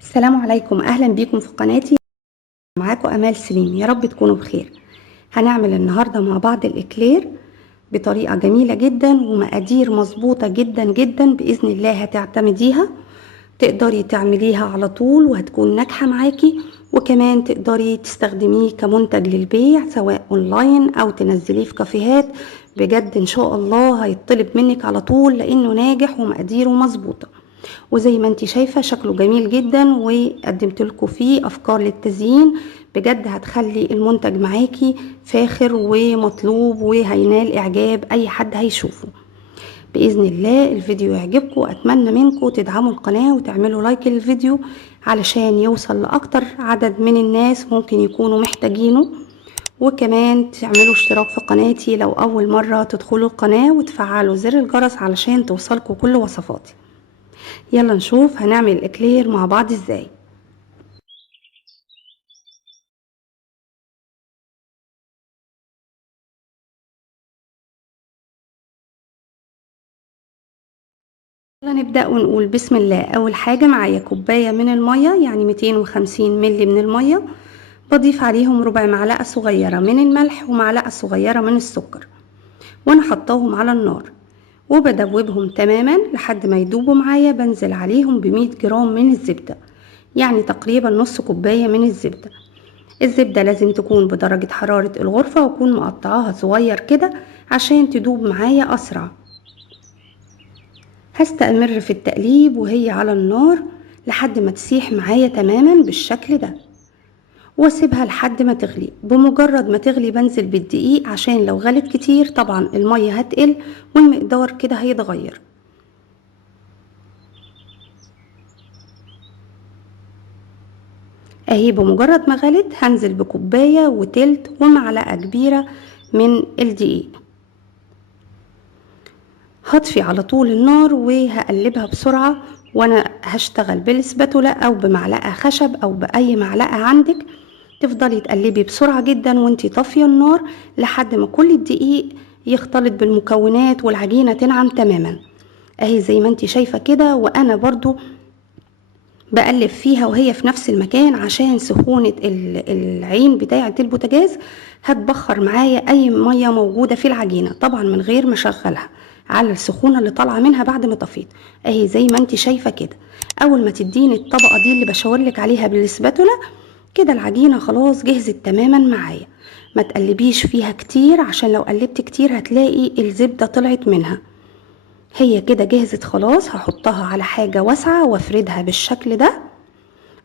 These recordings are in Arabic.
السلام عليكم، اهلا بيكم في قناتي. معاكم امال سليم، يا رب تكونوا بخير. هنعمل النهارده مع بعض الاكلير بطريقه جميله جدا ومقادير مظبوطه جدا جدا، باذن الله هتعتمديها. تقدري تعمليها على طول وهتكون ناجحه معاكي، وكمان تقدري تستخدميه كمنتج للبيع سواء اونلاين او تنزليه في كافيهات. بجد ان شاء الله هيطلب منك على طول لانه ناجح ومقاديره مظبوطه. وزي ما انتي شايفة شكله جميل جدا، وقدمت لكم فيه افكار للتزيين. بجد هتخلي المنتج معاكي فاخر ومطلوب وهينال اعجاب اي حد هيشوفه. باذن الله الفيديو يعجبكم، اتمنى منكم تدعموا القناة وتعملوا لايك للفيديو علشان يوصل لاكتر عدد من الناس ممكن يكونوا محتاجينه. وكمان تعملوا اشتراك في قناتي لو اول مرة تدخلوا القناة، وتفعلوا زر الجرس علشان توصلكم كل وصفاتي. يلا نشوف هنعمل الاكلير مع بعض ازاي. يلا نبدأ ونقول بسم الله. اول حاجة معايا كوباية من المية، يعني 250 ملي من المية. بضيف عليهم ربع معلقة صغيرة من الملح ومعلقة صغيرة من السكر، وانا حطاهم على النار وبدوبهم تماما لحد ما يدوبوا معايا. بنزل عليهم ب100 جرام من الزبدة، يعني تقريبا نص كوباية من الزبدة. الزبدة لازم تكون بدرجة حرارة الغرفة، وأكون مقطعاها صغير كده عشان تدوب معايا أسرع. هستمر في التقليب وهي على النار لحد ما تسيح معايا تماما بالشكل ده، واسيبها لحد ما تغلي. بمجرد ما تغلي بنزل بالدقيق، عشان لو غلت كتير طبعا المية هتقل والمقدار كده هيتغير. اهي بمجرد ما غلت هنزل بكوباية وتلت ومعلقة كبيرة من الدقيق. هطفي على طول النار وهقلبها بسرعة، وانا هشتغل بالسباتولا او بمعلقة خشب او باي معلقة عندك. تفضلي تقلبي بسرعة جدا وانتي طافية النار لحد ما كل الدقيق يختلط بالمكونات والعجينة تنعم تماما. اهي زي ما انتي شايفة كده، وانا برضو بقلب فيها وهي في نفس المكان عشان سخونة العين بتاعة البوتاجاز هتبخر معايا اي مية موجودة في العجينة، طبعا من غير ما اشغلها على السخونة اللي طالعة منها بعد ما طفيت. اهي زي ما انت شايفة كده. اول ما تديني الطبقة دي اللي بشاورلك عليها بالسباتولا كده العجينة خلاص جهزت تماما معايا. ما تقلبيش فيها كتير، عشان لو قلبت كتير هتلاقي الزبدة طلعت منها. هي كده جهزت خلاص. هحطها على حاجة واسعة وافردها بالشكل ده،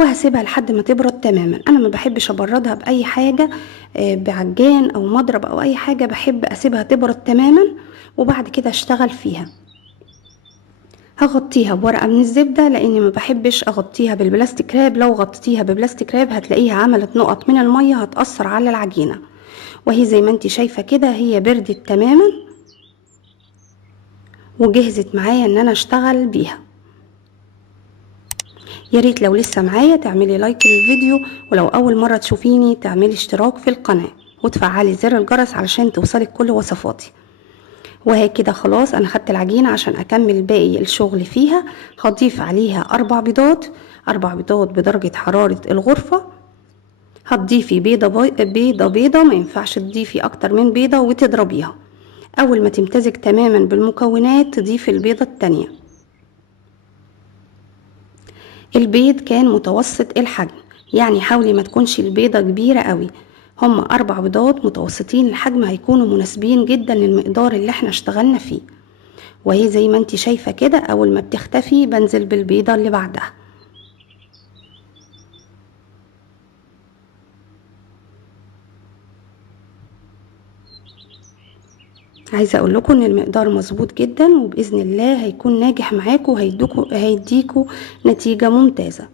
وهسيبها لحد ما تبرد تماما. انا ما بحبش ابردها باي حاجة، بعجان او مضرب او اي حاجة. بحب اسيبها تبرد تماما وبعد كده اشتغل فيها. هغطيها بورقة من الزبدة لاني ما بحبش اغطيها بالبلاستيك راب. لو غطيتيها ببلاستيك راب هتلاقيها عملت نقط من المية هتأثر على العجينة. وهي زي ما انت شايفة كده هي بردت تماما وجهزت معايا ان انا اشتغل بيها. يا ريت لو لسه معايا تعملي لايك للفيديو، ولو اول مرة تشوفيني تعملي اشتراك في القناة وتفعلي زر الجرس علشان توصلك كل وصفاتي. وهي كده خلاص انا خدت العجينة عشان اكمل باقي الشغل فيها. هضيف عليها 4 بيضات، 4 بيضات بدرجة حرارة الغرفة. هتضيفي بيضة ما ينفعش تضيفي اكتر من بيضة وتضربيها. اول ما تمتزج تماما بالمكونات تضيفي البيضة التانية. البيض كان متوسط الحجم، يعني حاولي ما تكونش البيضة كبيرة قوي. هما 4 بيضات متوسطين الحجم هيكونوا مناسبين جدا للمقدار اللي احنا اشتغلنا فيه. وهي زي ما انت شايفة كده اول ما بتختفي بنزل بالبيضة اللي بعدها. عايزة اقول لكم ان المقدار مظبوط جدا، وباذن الله هيكون ناجح معاكم وهيديكوا نتيجة ممتازة.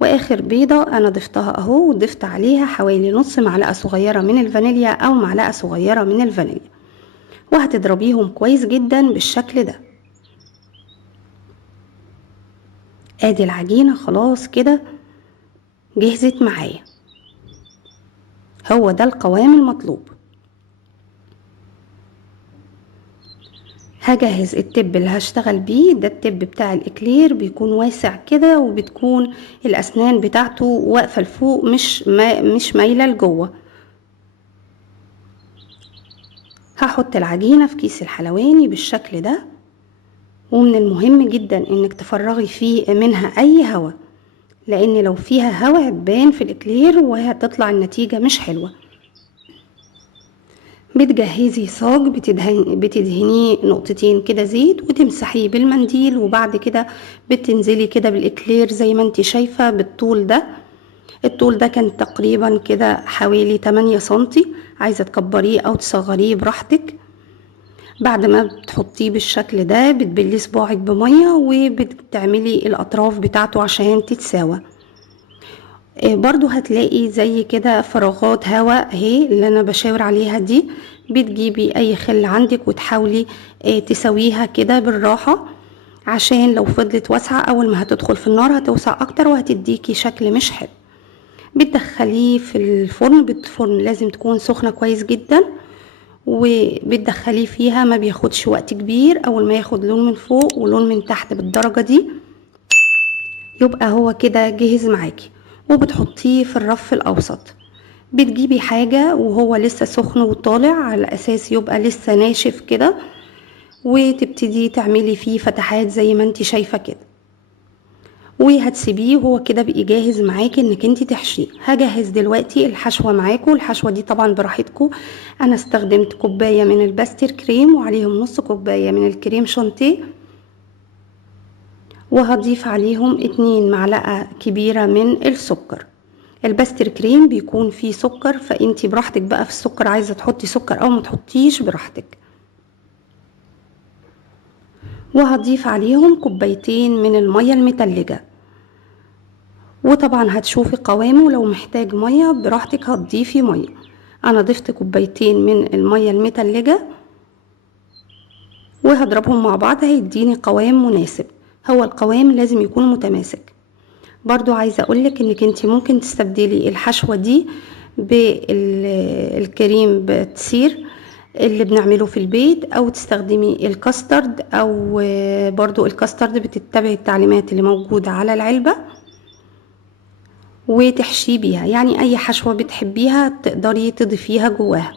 واخر بيضة انا ضفتها اهو، وضفت عليها حوالي نص معلقة صغيرة من الفانيليا او معلقة صغيرة من الفانيليا، وهتضربيهم كويس جدا بالشكل ده. ادي العجينة خلاص كده جهزت معايا. هو ده القوام المطلوب. هجهز التب اللي هشتغل بيه. ده التب بتاع الاكلير، بيكون واسع كده وبتكون الاسنان بتاعته واقفه لفوق، مش مايله لجوه. هحط العجينه في كيس الحلواني بالشكل ده، ومن المهم جدا انك تفرغي فيه منها اي هواء، لان لو فيها هواء هتبان في الاكلير وهتطلع النتيجه مش حلوه. بتجهزي صاج، بتدهنيه نقطتين كده زيت وتمسحيه بالمنديل، وبعد كده بتنزلي كده بالاكلير زي ما انت شايفه بالطول ده. الطول ده كان تقريبا كده حوالي 8 سنتي، عايزه تكبريه او تصغريه براحتك. بعد ما بتحطيه بالشكل ده بتبلي صباعك بميه وبتعملي الاطراف بتاعته عشان تتساوى. برضو هتلاقي زي كده فراغات هواء اهي اللي انا بشاور عليها دي. بتجيبي اي خل عندك وتحاولي تسويها كده بالراحة، عشان لو فضلت واسعة اول ما هتدخل في النار هتوسع اكتر وهتديكي شكل مش حلو. بتدخليه في الفرن، الفرن لازم تكون سخنة كويس جدا، وبتدخليه فيها ما بياخدش وقت كبير. اول ما ياخد لون من فوق ولون من تحت بالدرجة دي يبقى هو كده جهز معاكي، وبتحطيه في الرف الاوسط. بتجيبي حاجة وهو لسه سخن وطالع على اساس يبقى لسه ناشف كده، وتبتدي تعملي فيه فتحات زي ما انت شايفة كده، وهتسيبيه وهو كده بقى جاهز معاكي انك انت تحشيه. هجهز دلوقتي الحشوة معاكم. الحشوة دي طبعا براحتكم، انا استخدمت كوباية من الباستر كريم وعليهم نص كوباية من الكريم شانتيه، وهضيف عليهم 2 معلقة كبيرة من السكر. الباستر كريم بيكون فيه سكر، فانتي براحتك بقى في السكر، عايزة تحطي سكر او ما تحطيش براحتك. وهضيف عليهم 2 كوباية من المية المتلجة، وطبعا هتشوفي قوامه، لو محتاج مية براحتك هتضيفي مية. انا ضفت 2 كوباية من المية المتلجة وهضربهم مع بعض هيديني قوام مناسب. هو القوام لازم يكون متماسك. برضو عايزة اقولك انك انتي ممكن تستبدلي الحشوة دي بالكريم بتسير اللي بنعمله في البيت، او تستخدمي الكاسترد، او برضو الكاسترد بتتبعي التعليمات اللي موجودة على العلبة وتحشي بيها. يعني اي حشوة بتحبيها تقدري تضيفيها جواها.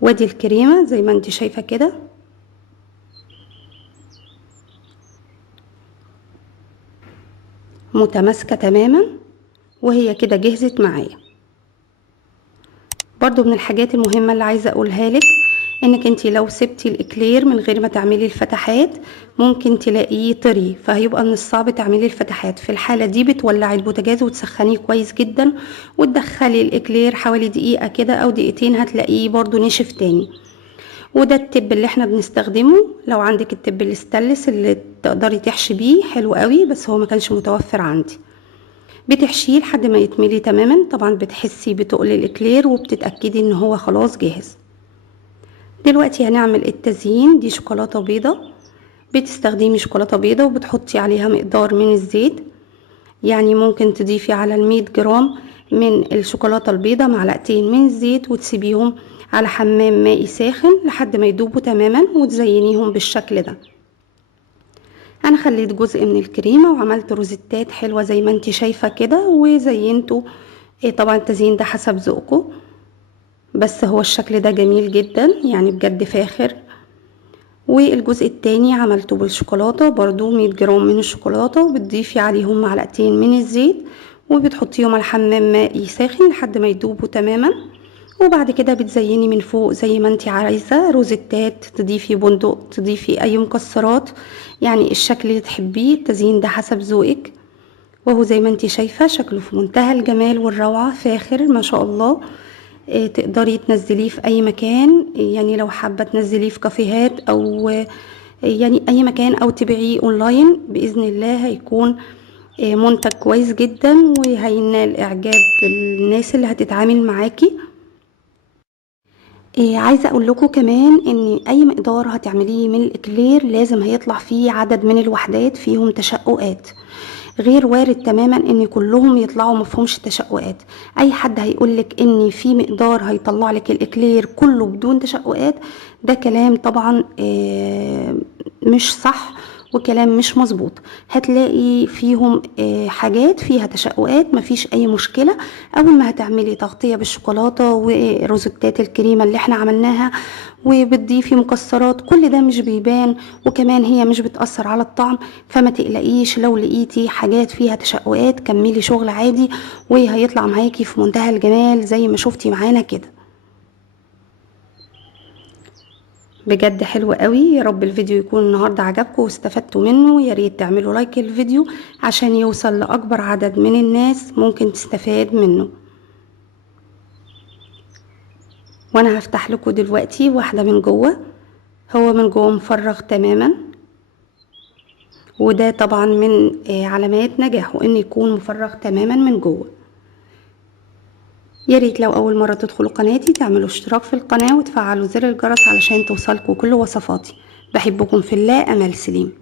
وادي الكريمة زي ما انت شايفة كده، متماسكة تماما، وهي كده جهزت معايا. برضو من الحاجات المهمة اللي عايزة اقولها لك انك انتي لو سبتي الاكلير من غير ما تعملي الفتحات ممكن تلاقيه طري، فهيبقى من الصعب تعملي الفتحات. في الحالة دي بتولعي البوتاجاز وتسخنيه كويس جدا وتدخلي الاكلير حوالي دقيقة كده او دقيقتين، هتلاقيه برضو نشف تاني. وده التب اللي احنا بنستخدمه. لو عندك التب الاستانلس اللي تقدري تحشي بيه حلو قوي، بس هو ما كانش متوفر عندي. بتحشيه لحد ما يتملي تماما. طبعا بتحسي بتقل الاكلير وبتتأكدي ان هو خلاص جاهز. دلوقتي هنعمل التزيين. دي شوكولاتة بيضة، بتستخدمي شوكولاتة بيضة وبتحطي عليها مقدار من الزيت. يعني ممكن تضيفي على 100 جرام من الشوكولاتة البيضة 2 معلقة من الزيت، وتسيبيهم على حمام مائي ساخن لحد ما يدوبوا تماما، وتزينيهم بالشكل ده. انا خليت جزء من الكريمة وعملت روزيتات حلوة زي ما انت شايفة كده وزينته. طبعا التزيين ده حسب ذوقكم، بس هو الشكل ده جميل جدا يعني بجد فاخر. والجزء التاني عملته بالشوكولاتة، برضو 100 جرام من الشوكولاتة، وبتضيفي عليهم 2 معلقة من الزيت وبتحطيهم على حمام مائي ساخن لحد ما يدوبوا تماما. وبعد كده بتزيني من فوق زي ما انتي عايزة، روزيتات، تضيفي بندق، تضيفي اي مكسرات، يعني الشكل اللي تحبيه. التزيين ده حسب ذوقك. وهو زي ما انتي شايفة شكله في منتهى الجمال والروعة، فاخر ما شاء الله. تقدري تنزليه في اي مكان، يعني لو حابة تنزليه في كافيهات او يعني اي مكان، او تبيعيه اونلاين باذن الله هيكون منتج كويس جدا وهينال اعجاب الناس اللي هتتعامل معاكي. عايزة اقول لكم كمان ان اي مقدار هتعمليه من الاكلير لازم هيطلع فيه عدد من الوحدات فيهم تشققات، غير وارد تماما ان كلهم يطلعوا مفهومش تشققات. اي حد هيقولك ان في مقدار هيطلع لك الاكلير كله بدون تشققات، ده كلام طبعا مش صح وكلام مش مظبوط. هتلاقي فيهم حاجات فيها تشققات مفيش اي مشكلة. اول ما هتعملي تغطية بالشوكولاتة وروزتات الكريمة اللي احنا عملناها وبتضيفي مكسرات، كل ده مش بيبان، وكمان هي مش بتأثر على الطعم. فما تقلقيش لو لقيتي حاجات فيها تشققات، كملي شغل عادي وهيطلع معاكي في منتهى الجمال زي ما شفتي معانا كده. بجد حلو قوي. يا رب الفيديو يكون النهارده عجبكم واستفدتوا منه. يا ريت تعملوا لايك للفيديو عشان يوصل لاكبر عدد من الناس ممكن تستفاد منه. وانا هفتح لكم دلوقتي واحده من جوه. هو من جوه مفرغ تماما، وده طبعا من علامات نجاحه ان يكون مفرغ تماما من جوه. يا ريت لو اول مره تدخلوا قناتي تعملوا اشتراك في القناه وتفعلوا زر الجرس علشان توصلكوا كل وصفاتي. بحبكم في الله. امل سليم.